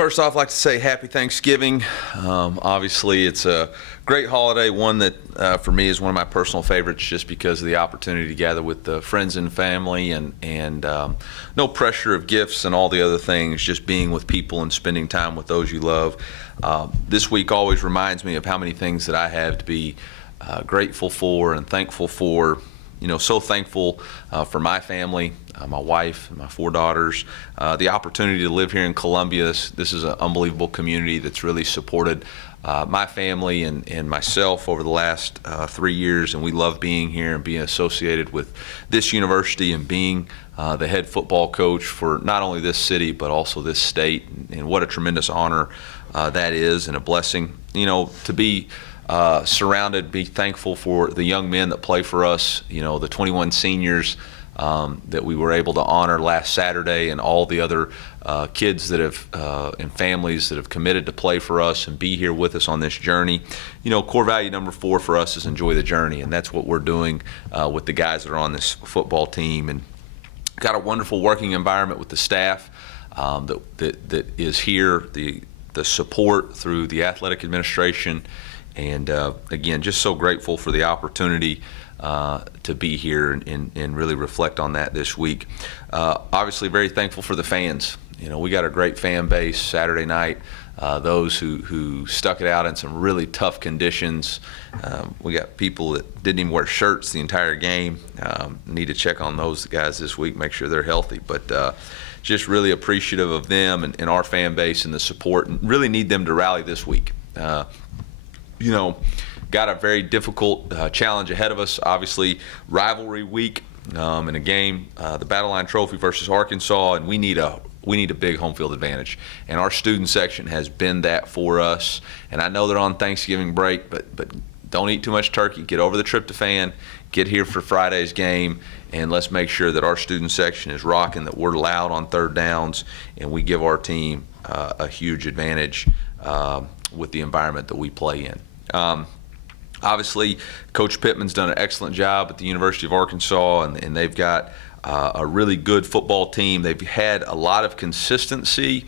First off, I'd like to say happy Thanksgiving. Obviously, it's a great holiday, one that for me is one of my personal favorites just because of the opportunity to gather with the friends and family and no pressure of gifts and all the other things, just being with people and spending time with those you love. This week always reminds me of how many things that I have to be grateful for and thankful for. So thankful for my family, my wife, and my 4 daughters, the opportunity to live here in Columbia. This is an unbelievable community that's really supported my family and myself over the last 3 years, and we love being here and being associated with this university and being the head football coach for not only this city but also this state, and what a tremendous honor that is, and a blessing, to be surrounded, be thankful for the young men that play for us, the 21 seniors that we were able to honor last Saturday, and all the other kids that have and families that have committed to play for us and be here with us on this journey. Core value number 4 for us is enjoy the journey, and that's what we're doing with the guys that are on this football team. And got a wonderful working environment with the staff that is here, the support through the athletic administration. And again, just so grateful for the opportunity to be here and really reflect on that this week. Obviously, very thankful for the fans. We got a great fan base Saturday night. Those who stuck it out in some really tough conditions. We got people that didn't even wear shirts the entire game. Need to check on those guys this week, make sure they're healthy. But just really appreciative of them and our fan base and the support, and really need them to rally this week. Got a very difficult challenge ahead of us. Obviously, rivalry week in a game, the Battle Line Trophy versus Arkansas, and we need a big home field advantage. And our student section has been that for us. And I know they're on Thanksgiving break, but don't eat too much turkey. Get over the tryptophan. Get here for Friday's game, and let's make sure that our student section is rocking, that we're loud on third downs, and we give our team a huge advantage with the environment that we play in. Obviously, Coach Pittman's done an excellent job at the University of Arkansas, and they've got a really good football team. They've had a lot of consistency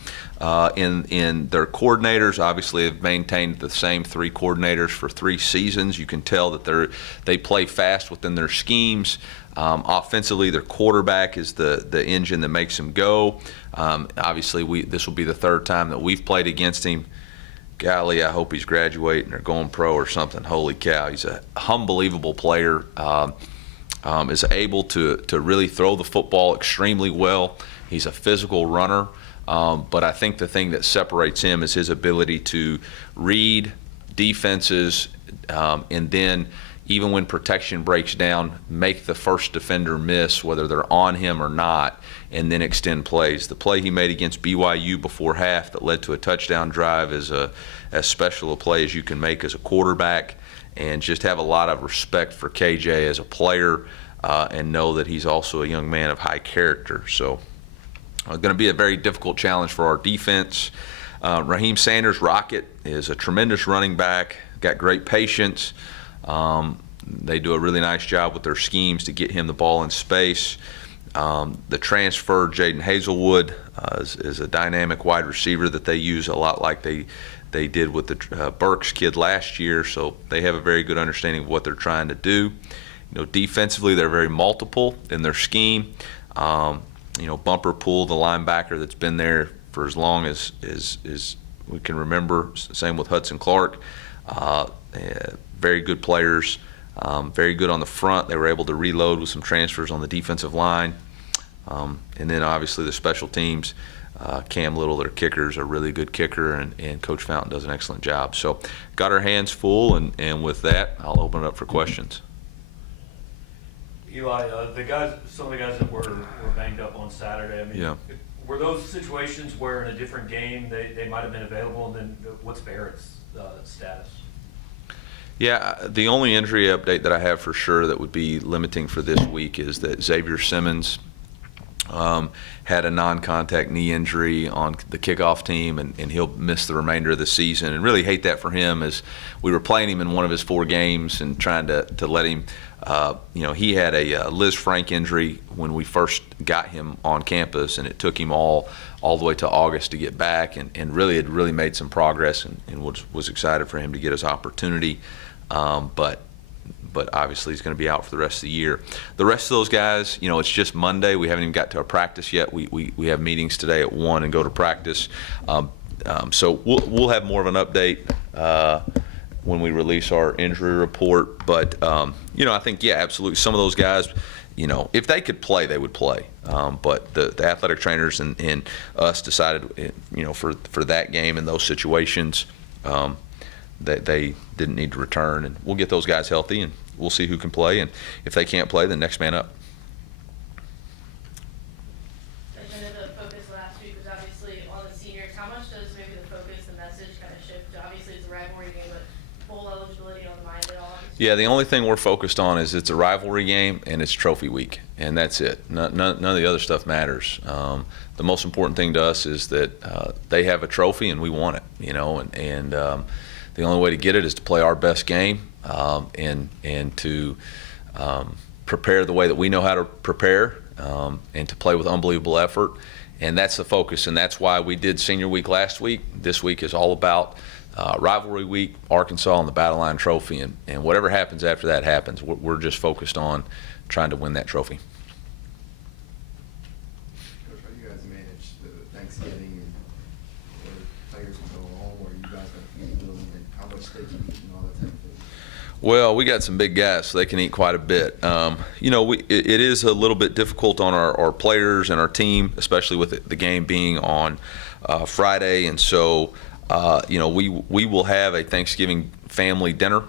in their coordinators. Obviously, they've maintained the same 3 coordinators for 3 seasons. You can tell that they play fast within their schemes. Offensively, their quarterback is the engine that makes them go. Obviously, this will be the 3rd time that we've played against him. Golly, I hope he's graduating or going pro or something. Holy cow, he's an unbelievable player. Is able to really throw the football extremely well. He's a physical runner, but I think the thing that separates him is his ability to read defenses, and then even when protection breaks down, make the first defender miss, whether they're on him or not, and then extend plays. The play he made against BYU before half that led to a touchdown drive is as special a play as you can make as a quarterback, and just have a lot of respect for KJ as a player, and know that he's also a young man of high character. So going to be a very difficult challenge for our defense. Raheem Sanders, Rocket, is a tremendous running back, got great patience. They do a really nice job with their schemes to get him the ball in space. The transfer, Jaden Hazelwood, is a dynamic wide receiver that they use a lot like they did with the Burks kid last year, so they have a very good understanding of what they're trying to do. Defensively, they're very multiple in their scheme. Bumper Pool, the linebacker that's been there for as long as we can remember, same with Hudson Clark. Very good players, very good on the front. They were able to reload with some transfers on the defensive line. And then obviously the special teams, Cam Little, their kickers, a really good kicker, and Coach Fountain does an excellent job. So got our hands full, and with that, I'll open it up for questions. Eli, some of the guys that were banged up on Saturday, yeah. Were those situations where in a different game they might have been available, and then what's Barrett's status? Yeah, the only injury update that I have for sure that would be limiting for this week is that Xavier Simmons had a non-contact knee injury on the kickoff team, and he'll miss the remainder of the season. And really hate that for him, as we were playing him in one of his 4 games and trying to let him. He had a Liz Frank injury when we first got him on campus, and it took him all the way to August to get back, and really had made some progress, and was excited for him to get his opportunity. But obviously he's going to be out for the rest of the year. The rest of those guys, it's just Monday. We haven't even got to a practice yet. We have meetings today at 1 and go to practice. So we'll have more of an update when we release our injury report. But, I think, yeah, absolutely. Some of those guys, if they could play, they would play. But the athletic trainers and us decided, for that game and those situations, that they didn't need to return. And we'll get those guys healthy, and we'll see who can play. And if they can't play, then next man up. I know the focus last week was obviously on the seniors. How much does maybe the focus, the message kind of shift? Obviously, it's a rivalry game, but bowl eligibility on the mind at all? Yeah, the only thing we're focused on is it's a rivalry game and it's trophy week, and that's it. None of the other stuff matters. The most important thing to us is that they have a trophy and we want it, and the only way to get it is to play our best game, and to prepare the way that we know how to prepare, and to play with unbelievable effort. And that's the focus, and that's why we did senior week last week. This week is all about rivalry week, Arkansas, and the Battle Line Trophy, and whatever happens after that happens. We're just focused on trying to win that trophy. Coach, how do you guys manage the Thanksgiving, and where players can go home, or you guys can feed them, and how much they can eat and all that type of thing? Well, we got some big guys, so they can eat quite a bit. It is a little bit difficult on our players and our team, especially with the game being on Friday, and so we will have a Thanksgiving family dinner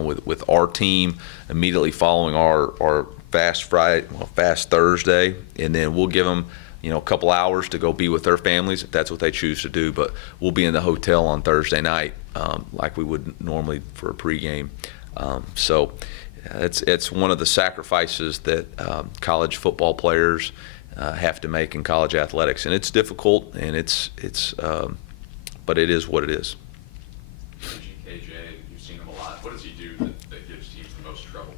with our team immediately following our fast Thursday, and then we'll give them a couple hours to go be with their families if that's what they choose to do. But we'll be in the hotel on Thursday night like we would normally for a pregame. So it's one of the sacrifices that college football players have to make in college athletics, and it's difficult, and but it is what it is. Coaching KJ, you've seen him a lot. What does he do that gives teams the most trouble?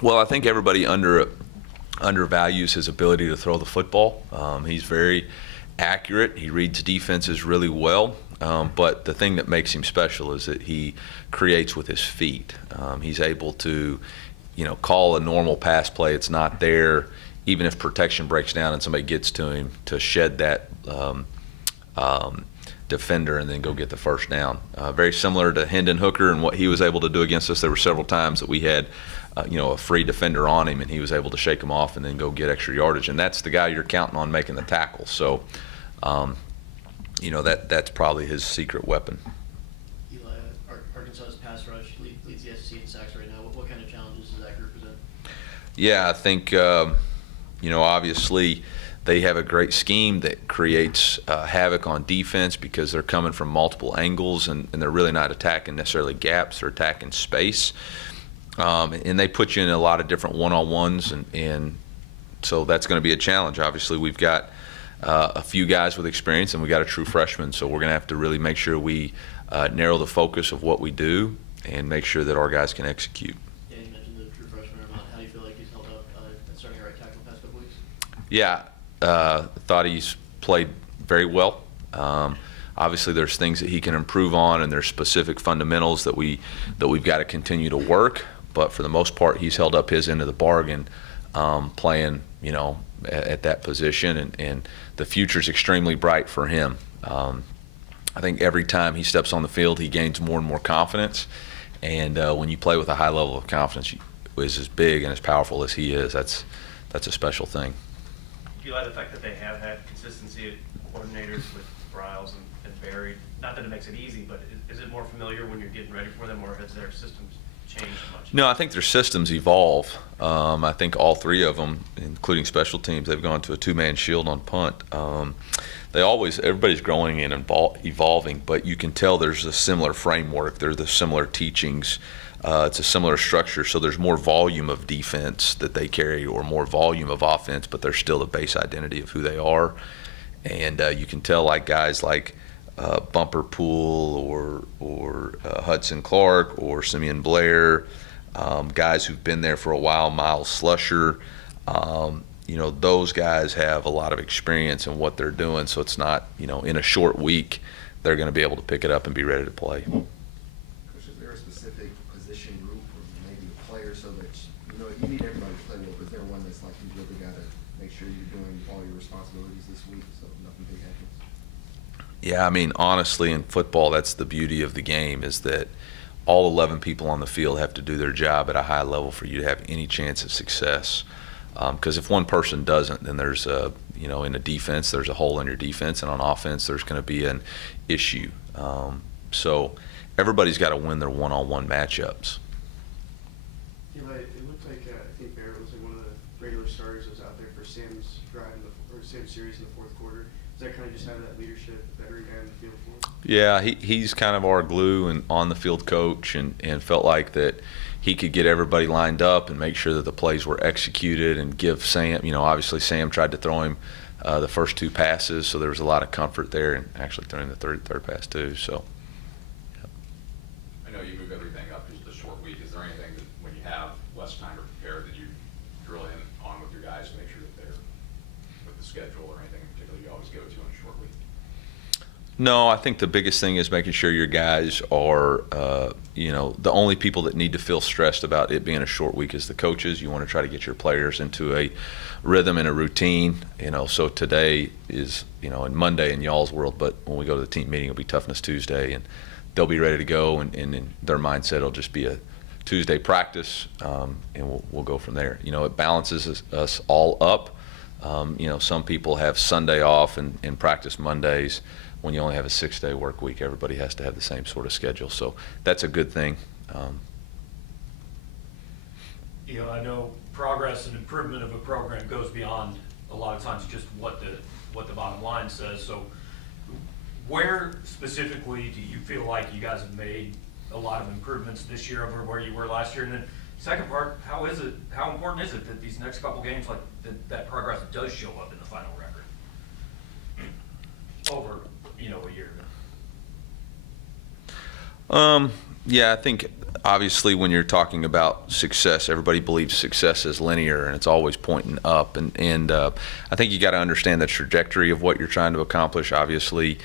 Well, I think everybody undervalues his ability to throw the football. He's very accurate. He reads defenses really well. But the thing that makes him special is that he creates with his feet. He's able to, call a normal pass play. It's not there, even if protection breaks down and somebody gets to him, to shed that defender and then go get the first down. Very similar to Hendon Hooker and what he was able to do against us. There were several times that we had, a free defender on him, and he was able to shake him off and then go get extra yardage. And that's the guy you're counting on making the tackle. So, that's probably his secret weapon. Eli, Arkansas's pass rush leads the SEC in sacks right now. What kind of challenges does that group present? Yeah, I think, obviously they have a great scheme that creates havoc on defense because they're coming from multiple angles, and they're really not attacking necessarily gaps, they're attacking space. And they put you in a lot of different one-on-ones, and so that's going to be a challenge. Obviously, we've got a few guys with experience, and we got a true freshman, so we're going to have to really make sure we narrow the focus of what we do and make sure that our guys can execute. Yeah, you mentioned the true freshman amount. How do you feel like he's held up at starting at right tackle the past couple weeks? Yeah, thought he's played very well. Obviously, there's things that he can improve on, and there's specific fundamentals that we've got to continue to work. But for the most part, he's held up his end of the bargain, playing, at that position, and the future's extremely bright for him. I think every time he steps on the field, he gains more and more confidence. And when you play with a high level of confidence, is as big and as powerful as he is, that's a special thing. Do you like the fact that they have had consistency at coordinators with Riles and Barry? Not that it makes it easy, but is it more familiar when you're getting ready for them, or has their systems changed much? No, I think their systems evolve. I think all three of them, including special teams, they've gone to a two-man shield on punt. Everybody's growing and evolving, but you can tell there's a similar framework. There's the similar teachings It's a similar structure, so there's more volume of defense that they carry or more volume of offense, but they're still the base identity of who they are. And you can tell, like guys like Bumper Pool or Hudson Clark or Simeon Blair, guys who've been there for a while, Miles Slusher, those guys have a lot of experience in what they're doing, so it's not, in a short week, they're going to be able to pick it up and be ready to play. Coach, is there a specific position group or maybe a player so that, you need everybody to play well, but is there one that's like you really got to make sure you're doing all your responsibilities this week so nothing big happens? Yeah, I mean, honestly, in football, that's the beauty of the game, is that all 11 people on the field have to do their job at a high level for you to have any chance of success. Because if one person doesn't, then there's in a defense, there's a hole in your defense, and on offense, there's going to be an issue. So everybody's got to win their one-on-one matchups. Eli, it looked like I think Barrett was like one of the regular starters that was out there for Sam's drive or Sam's series in the fourth quarter. Does that kind of just have that leadership, veteran guy in the field for him? Yeah, he's kind of our glue and on-the-field coach, and felt like that he could get everybody lined up and make sure that the plays were executed and give Sam, obviously Sam tried to throw him the first 2 passes, so there was a lot of comfort there, and actually throwing the third pass too. So. I know you move everything up just a short week. Is there anything that when you have less time to prepare that you drill in on with your guys to make sure that they're with the schedule or anything in particular you always go to in a short week? No, I think the biggest thing is making sure your guys are, the only people that need to feel stressed about it being a short week is the coaches. You want to try to get your players into a rhythm and a routine, so today is, and Monday in y'all's world, but when we go to the team meeting, it'll be Toughness Tuesday, and they'll be ready to go, and in their mindset, it'll just be a Tuesday practice, and we'll go from there. It balances us all up. Some people have Sunday off and practice Mondays. When you only have a 6-day work week, everybody has to have the same sort of schedule. So that's a good thing. I know progress and improvement of a program goes beyond a lot of times just what the bottom line says. So where specifically do you feel like you guys have made a lot of improvements this year over where you were last year? And then second part, how important is it that these next couple games, like that progress does show up in the final record over a year? Yeah, I think obviously when you're talking about success, everybody believes success is linear and it's always pointing up. And I think you got to understand the trajectory of what you're trying to accomplish. Obviously,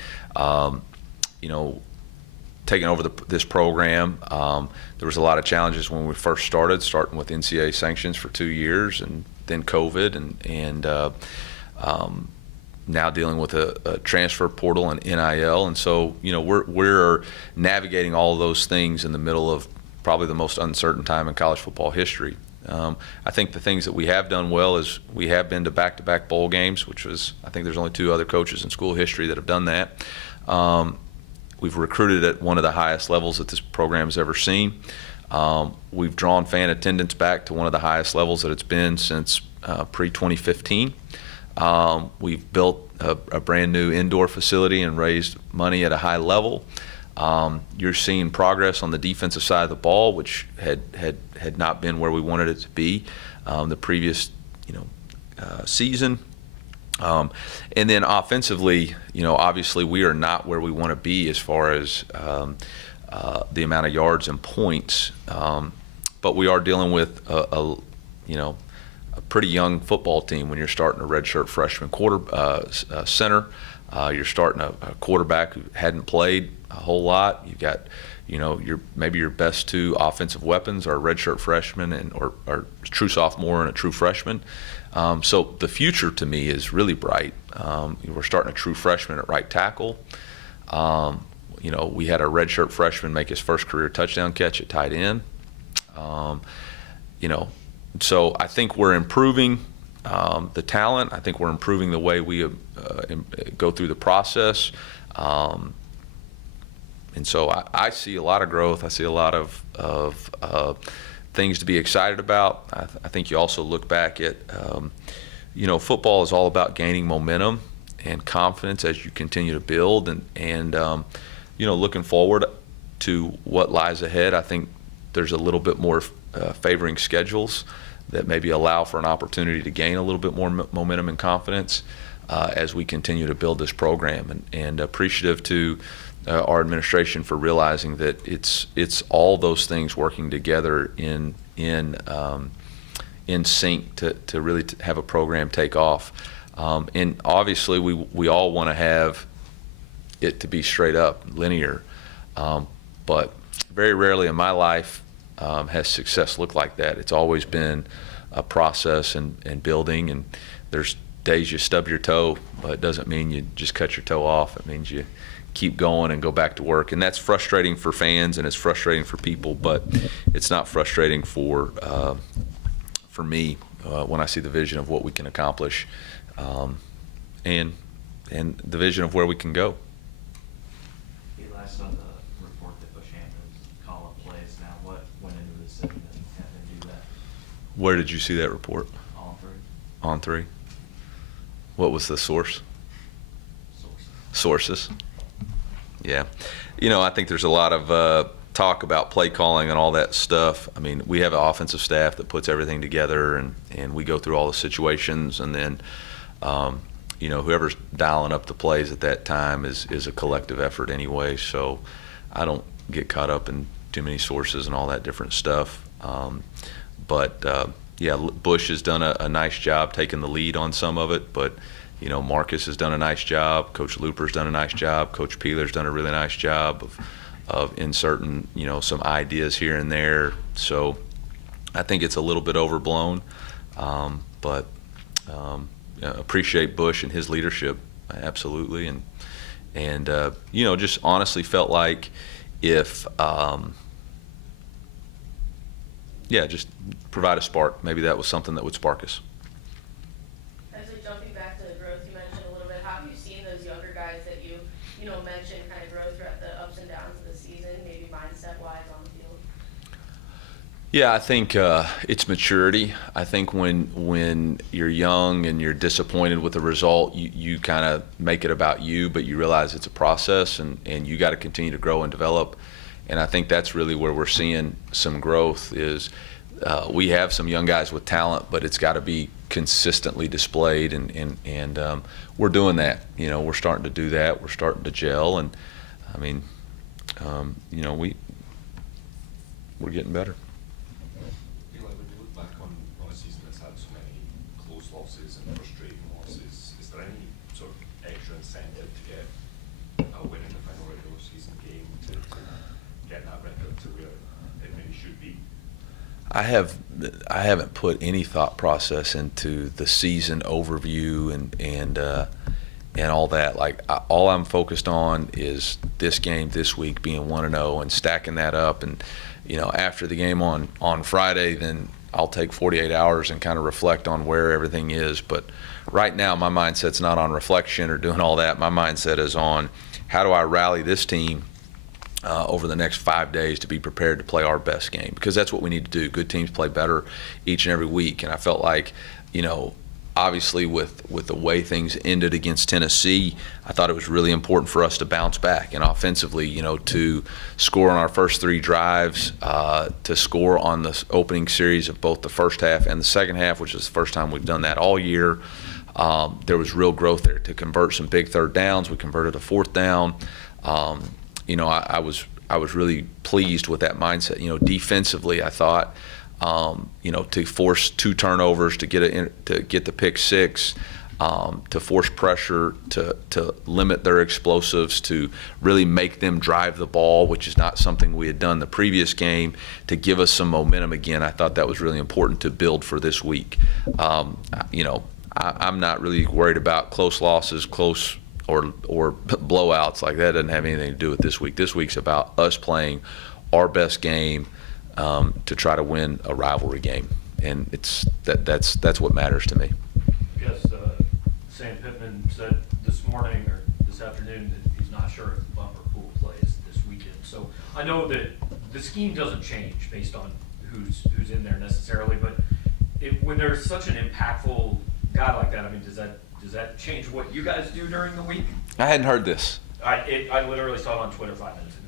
taking over this program, there was a lot of challenges when we first starting with NCAA sanctions for 2 years, and then COVID, and now dealing with a transfer portal and NIL. And so, we're navigating all of those things in the middle of probably the most uncertain time in college football history. I think the things that we have done well is we have been to back-to-back bowl games, which was, I think there's only 2 other coaches in school history that have done that. We've recruited at one of the highest levels that this program has ever seen. We've drawn fan attendance back to one of the highest levels that it's been since pre-2015. We've built a brand new indoor facility and raised money at a high level. You're seeing progress on the defensive side of the ball, which had not been where we wanted it to be the previous season. And then offensively, obviously we are not where we want to be as far as the amount of yards and points, but we are dealing with a pretty young football team when you're starting a redshirt freshman center. You're starting a quarterback who hadn't played a whole lot. You've got, maybe your best 2 offensive weapons are a redshirt freshman or true sophomore and a true freshman. So the future to me is really bright. We're starting a true freshman at right tackle. We had a redshirt freshman make his first career touchdown catch at tight end. So I think we're improving the talent. I think we're improving the way we go through the process. And so I see a lot of growth. I see a lot of things to be excited about. I think you also look back at, football is all about gaining momentum and confidence as you continue to build. And looking forward to what lies ahead, I think, there's a little bit more favoring schedules that maybe allow for an opportunity to gain a little bit more momentum and confidence as we continue to build this program. And appreciative to our administration for realizing that it's all those things working together in sync to really have a program take off. And obviously we all want to have it to be straight up linear, but very rarely in my life has success looked like that. It's always been a process and building, and there's days you stub your toe, but it doesn't mean you just cut your toe off. It means you keep going and go back to work. And that's frustrating for fans and it's frustrating for people, but it's not frustrating for me when I see the vision of what we can accomplish and the vision of where we can go. Eli, I saw the report that Bushampton's call-up plays. Now, what went into the decision to have him do that? Where did you see that report? On three? On three. What was the source? Sources. Yeah. I think there's a lot of talk about play calling and all that stuff. I mean, we have an offensive staff that puts everything together, and we go through all the situations, and then whoever's dialing up the plays at that time is a collective effort anyway. So I don't get caught up in too many sources and all that different stuff. Yeah, Bush has done a nice job taking the lead on some of it, but Marcus has done a nice job. Coach Looper's done a nice job. Coach Peeler's done a really nice job of inserting some ideas here and there. So I think it's a little bit overblown, but appreciate Bush and his leadership absolutely, and just honestly felt like if just provide a spark. Maybe that was something that would spark us. Actually, jumping back to the growth you mentioned a little bit, how have you seen those younger guys that you mentioned kind of grow throughout the ups and downs of the season, maybe mindset-wise on the field? Yeah, I think it's maturity. I think when you're young and you're disappointed with the result, you kind of make it about you, but you realize it's a process, and you got to continue to grow and develop. And I think that's really where we're seeing some growth is we have some young guys with talent, but it's got to be consistently displayed, and we're doing that. We're starting to do that. We're starting to gel, and I mean, we're getting better. Eli, when you look back on a season that's had so many close losses and frustrating losses, is there any sort of extra incentive to get a win in the final regular season game to get that record to where it maybe should be? I haven't put any thought process into the season overview and all that. All I'm focused on is this game this week being 1-0 and stacking that up. And after the game on Friday, then I'll take 48 hours and kind of reflect on where everything is. But right now, my mindset's not on reflection or doing all that. My mindset is on how do I rally this team over the next 5 days to be prepared to play our best game, because that's what we need to do. Good teams play better each and every week, and I felt like, obviously with the way things ended against Tennessee, I thought it was really important for us to bounce back and offensively, to score on our first 3 drives, to score on the opening series of both the first half and the second half, which is the first time we've done that all year. There was real growth there to convert some big third downs. We converted a 4th down. I was really pleased with that mindset. Defensively, I thought, to force 2 turnovers, to get the pick 6, to force pressure, to limit their explosives, to really make them drive the ball, which is not something we had done the previous game, to give us some momentum again. I thought that was really important to build for this week. I'm not really worried about close losses, or blowouts. Like that doesn't have anything to do with this week. This week's about us playing our best game to try to win a rivalry game, and that's what matters to me. Yes, Sam Pittman said this morning or this afternoon that he's not sure if Bumper Pool plays this weekend. So I know that the scheme doesn't change based on who's in there necessarily, but when there's such an impactful guy like that, I mean, does that change what you guys do during the week? I hadn't heard this. I literally saw it on Twitter 5 minutes ago.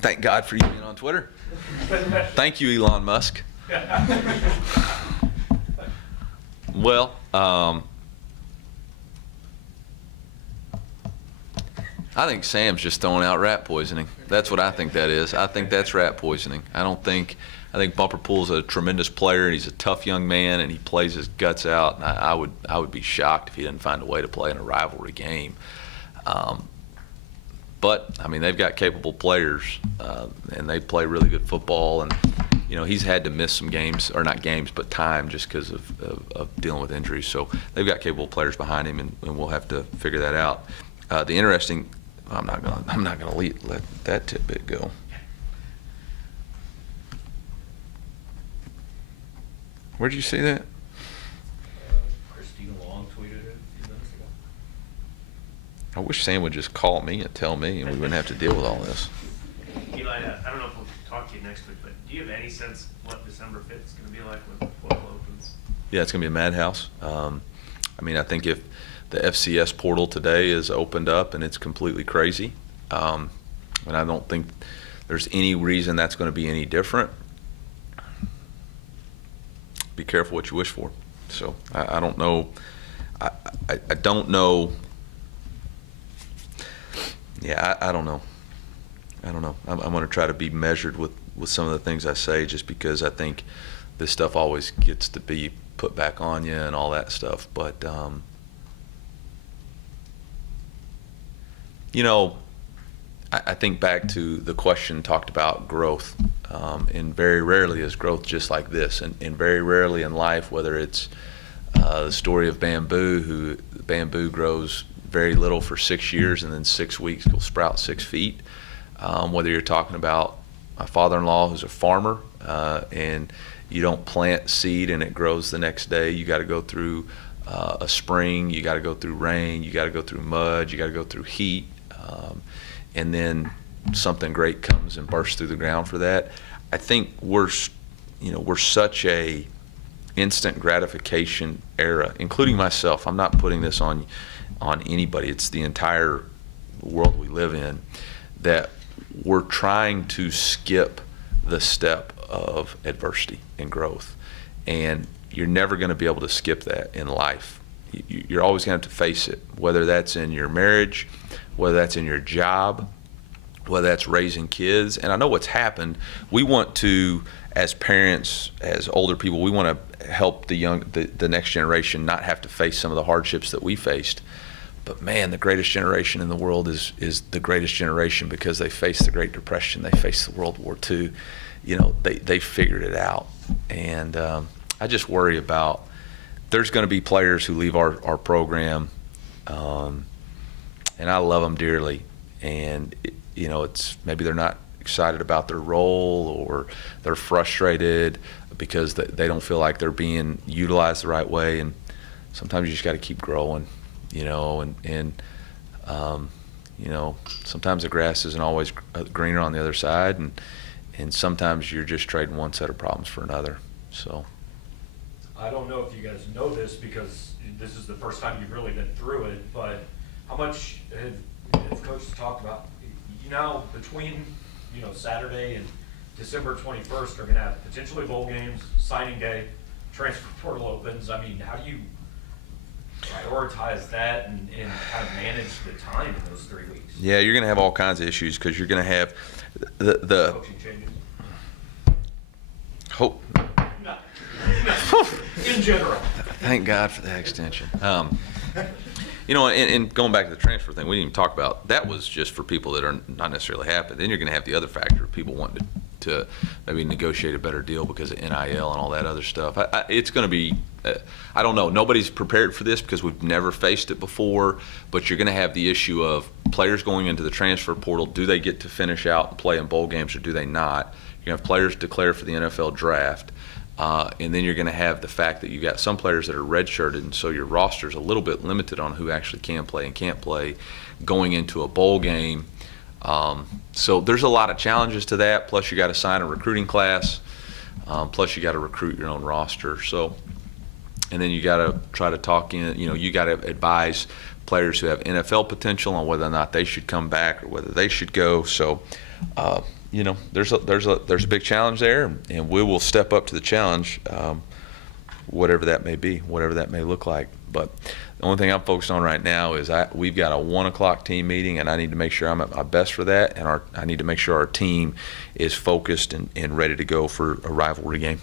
Thank God for you being on Twitter. Thank you, Elon Musk. Well, I think Sam's just throwing out rat poisoning. That's what I think that is. I think that's rat poisoning. I think Bumper Pool's a tremendous player, and he's a tough young man, and he plays his guts out. And I would be shocked if he didn't find a way to play in a rivalry game. But I mean, they've got capable players, and they play really good football. And you know, he's had to miss some games, or not games, but time, just because of dealing with injuries. So they've got capable players behind him, and we'll have to figure that out. The interesting, I'm not gonna let that tidbit go. Where'd you see that? Christina Long tweeted it a few minutes ago. I wish Sam would just call me and tell me, and we wouldn't have to deal with all this. Eli, I don't know if we'll talk to you next week, but do you have any sense what December 5th is going to be like when the portal opens? Yeah, it's going to be a madhouse. I mean, I think if the FCS portal today is opened up and it's completely crazy, and I don't think there's any reason that's going to be any different. Be careful what you wish for. So I don't know. I don't know. Yeah, I don't know. I don't know. I'm going to try to be measured with some of the things I say, just because I think this stuff always gets to be put back on you and all that stuff. But, you know, I think back to the question talked about growth. And very rarely is growth just like this. And very rarely in life, whether it's the story of bamboo, who bamboo grows very little for 6 years and then 6 weeks will sprout 6 feet. Whether you're talking about my father-in-law who's a farmer, and you don't plant seed and it grows the next day. You got to go through a spring, you got to go through rain, you got to go through mud, you got to go through heat, and then something great comes and bursts through the ground for that. I think we're such a instant gratification era, including myself. I'm not putting this on anybody. It's the entire world we live in, that we're trying to skip the step of adversity and growth. And you're never going to be able to skip that in life. You're always going to have to face it, whether that's in your marriage, whether that's in your job, whether that's raising kids. And I know what's happened. We want to, as parents, as older people, we want to help the next generation not have to face some of the hardships that we faced. But man, the greatest generation in the world is the greatest generation, because they faced the Great Depression, they faced the World War II. You know, they figured it out. And I just worry about, there's going to be players who leave our program, and I love them dearly. And you know, it's maybe they're not excited about their role, or they're frustrated because they don't feel like they're being utilized the right way. And sometimes you just got to keep growing, you know, and you know, sometimes the grass isn't always greener on the other side, and sometimes you're just trading one set of problems for another. So I don't know if you guys know this, because this is the first time you've really been through it, but how much have coaches talked about, you know, between, you know, Saturday and December 21st are going to have potentially bowl games, signing day, transfer portal opens. I mean, how do you prioritize that and kind of manage the time in those 3 weeks? yeah, you're going to have all kinds of issues, because you're going to have the Coaching changes? hope. No. In general. Thank God for that extension. You know, and going back to the transfer thing, we didn't even talk about, that was just for people that are not necessarily happy. Then you're going to have the other factor of people wanting to maybe negotiate a better deal because of NIL and all that other stuff. It's going to be, I don't know, nobody's prepared for this because we've never faced it before, but you're going to have the issue of players going into the transfer portal. Do they get to finish out and play in bowl games, or do they not? You're going to have players declare for the NFL draft. And then you're going to have the fact that you got some players that are redshirted, and so your roster's a little bit limited on who actually can play and can't play going into a bowl game. So there's a lot of challenges to that. Plus you got to sign a recruiting class. Plus you got to recruit your own roster. So, and then you got to try to talk in. You know, you got to advise players who have NFL potential on whether or not they should come back or whether they should go. So you know, there's a big challenge there, and we will step up to the challenge, whatever that may be, whatever that may look like. But the only thing I'm focused on right now is we've got a 1 o'clock team meeting, and I need to make sure I'm at my best for that, and I need to make sure our team is focused and ready to go for a rivalry game.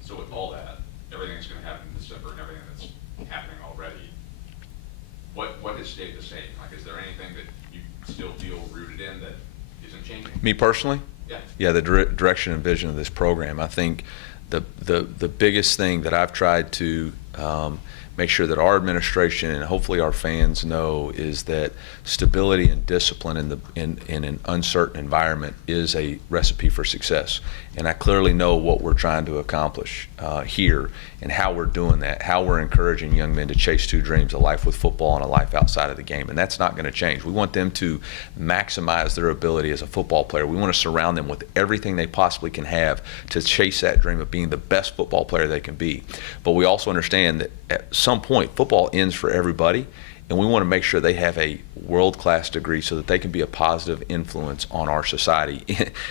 So with all that, everything that's going to happen in December and everything that's happening already, what has stayed the same? Like, is there anything that you still feel rooted in that isn't changing? Me personally? Yeah. Yeah, the direction and vision of this program. I think the biggest thing that I've tried to make sure that our administration and hopefully our fans know is that stability and discipline in an uncertain environment is a recipe for success. And I clearly know what we're trying to accomplish here and how we're doing that, how we're encouraging young men to chase two dreams, a life with football and a life outside of the game. And that's not going to change. We want them to maximize their ability as a football player. We want to surround them with everything they possibly can have to chase that dream of being the best football player they can be. But we also understand that at some point, football ends for everybody, and we want to make sure they have a world-class degree so that they can be a positive influence on our society.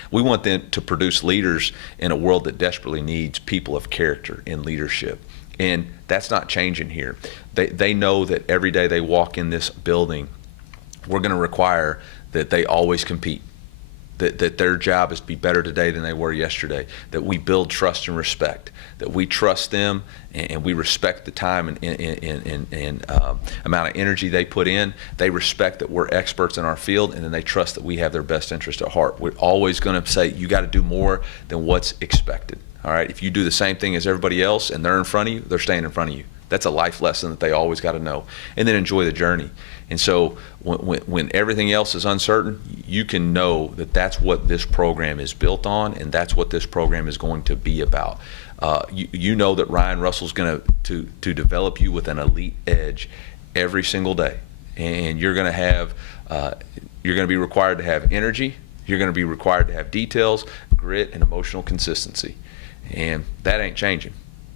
We want them to produce leaders in a world that desperately needs people of character in leadership. And that's not changing here. They know that every day they walk in this building, we're going to require that they always compete. That their job is to be better today than they were yesterday, that we build trust and respect, that we trust them and we respect the time and amount of energy they put in. They respect that we're experts in our field, and then they trust that we have their best interest at heart. We're always going to say, you got to do more than what's expected. All right, if you do the same thing as everybody else and they're in front of you, they're staying in front of you. That's a life lesson that they always got to know. And then enjoy the journey. And so when everything else is uncertain, you can know that that's what this program is built on, and that's what this program is going to be about. You know that Ryan Russell's going to develop you with an elite edge every single day. And you're going to be required to have energy. You're going to be required to have details, grit, and emotional consistency. And that ain't changing.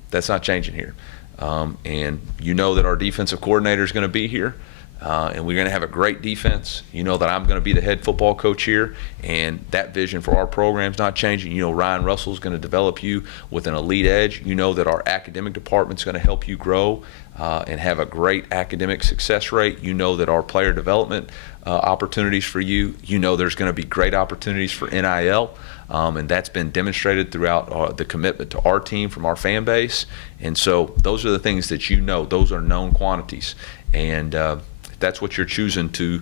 That's not changing here. And you know that our defensive coordinator is going to be here, and we're going to have a great defense. You know that I'm going to be the head football coach here, and that vision for our program is not changing. You know Ryan Russell is going to develop you with an elite edge. You know that our academic department is going to help you grow and have a great academic success rate. You know that our player development opportunities for you. You know there's going to be great opportunities for NIL. And that's been demonstrated throughout the commitment to our team from our fan base. And so those are the things that you know. Those are known quantities. And if that's what you're choosing to,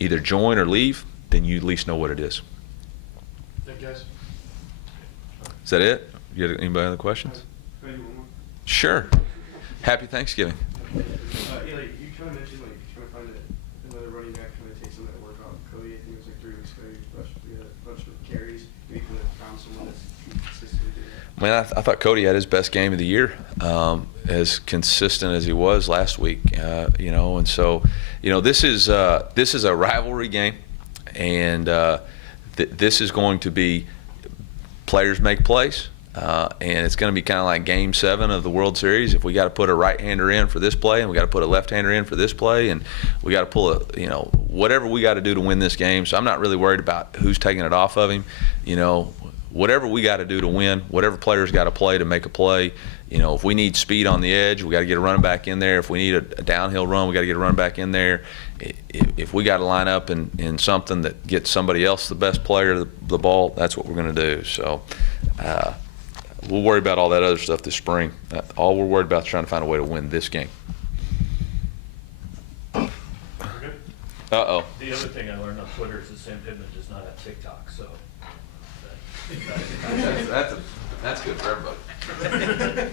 either join or leave, then you at least know what it is. Thank you, guys. Is that it? You got anybody other questions? Can I do one more? Sure. Happy Thanksgiving. Eli, you kind of mentioned trying to find another running back, kind of take some of that work off Cody. I think it was 3 weeks ago. You had a bunch of carries. Maybe you could have found someone that's consistently doing that. Man, I thought Cody had his best game of the year, as consistent as he was last week. And so, this is a rivalry game, and this is going to be players make plays. And it's going to be kind of like Game 7 of the World Series. If we got to put a right-hander in for this play, and we got to put a left-hander in for this play, and we got to pull whatever we got to do to win this game. So I'm not really worried about who's taking it off of him. Whatever we got to do to win, whatever players got to play to make a play. If we need speed on the edge, we got to get a running back in there. If we need a downhill run, we got to get a running back in there. If we got to line up in something that gets somebody else the best player the ball, that's what we're going to do. So. We'll worry about all that other stuff this spring. All we're worried about is trying to find a way to win this game. We're good? Uh-oh. The other thing I learned on Twitter is that Sam Pittman does not have TikTok, so. That's good for everybody.